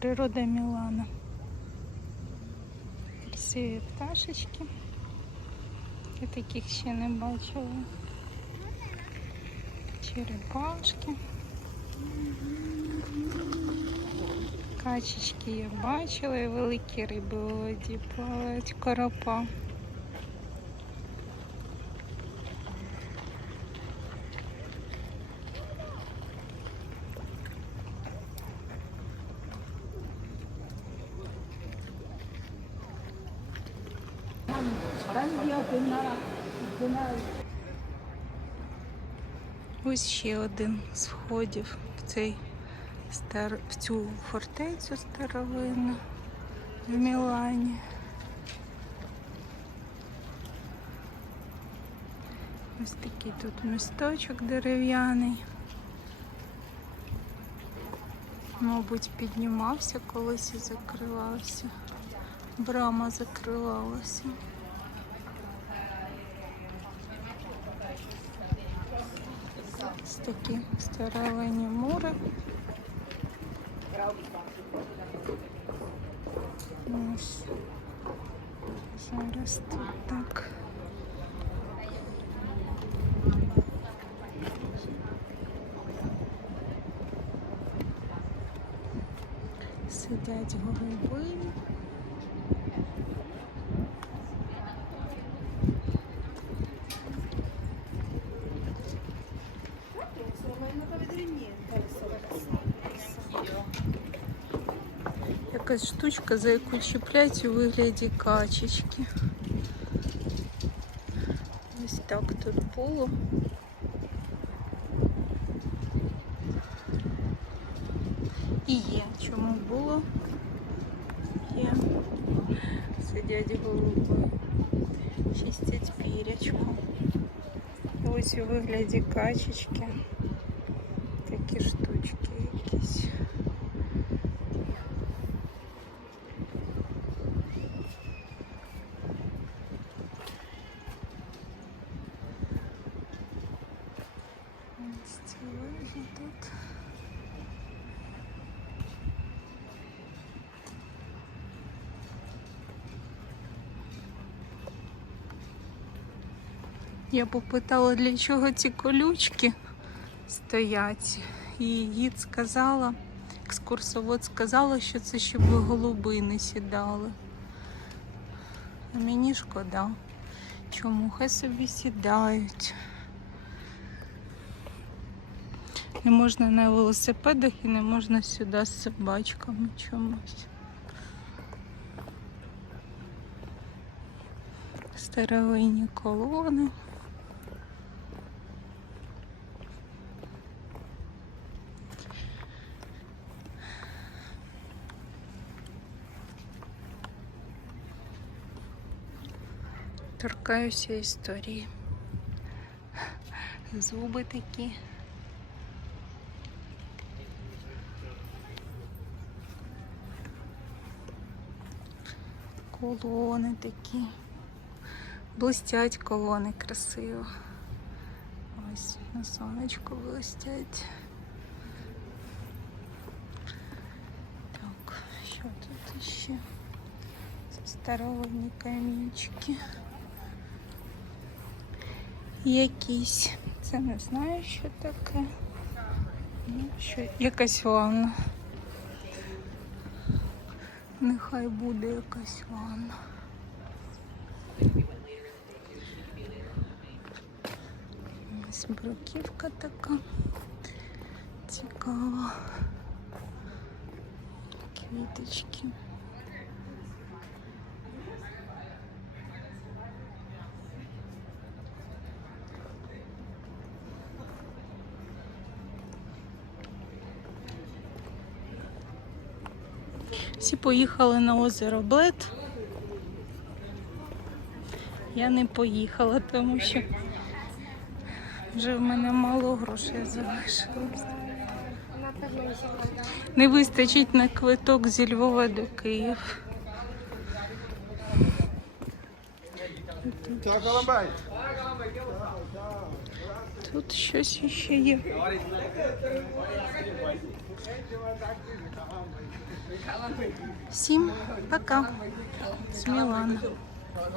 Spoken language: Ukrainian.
Природа Милана. Красиві пташечки. Я таких ще не бачила. Черепашки. Качечки я бачила і великі риби у воді плавають, коропа. Ось ще один з входів в цей стар... в цю фортецю старовинну в Мілані. Ось такий тут місточок дерев'яний. Мабуть, піднімався колись і закривався. Брама закривалася. Ось такі старовинні мури. Ось. Зараз тут так. Сидять голуби. Якась штучка, за яку чіплять у вигляді качечки. Ось так тут було. І є. Чому було? Є. Сидять голуби. Чистять пірячку. Ось у вигляді качечки. Такі штучки якісь. Я попитала, для чого ці колючки стоять. І гід сказала, екскурсовод сказала, що це щоб голуби не сідали. А мені шкода. Чому хай собі сідають? Не можна на велосипедах і не можна сюди з собачками чомусь. Старовинні колони. Торкаюся історії. Зуби такі. Колони такі. Блистять колони красиво. Ось на сонечку блистять. Так, що тут ще? Це старовинні камінчики. Якісь. Це не знаю, що таке. Ну, що, якась ванна. Нехай буде якась ванна. Бруківка така цікава. Квіточки. Всі поїхали на озеро Блед. Я не поїхала, тому що вже в мене мало грошей залишилось. Не вистачить на квиток зі Львова до Києва. Тут щось ще є. Всім пока. З Мілана.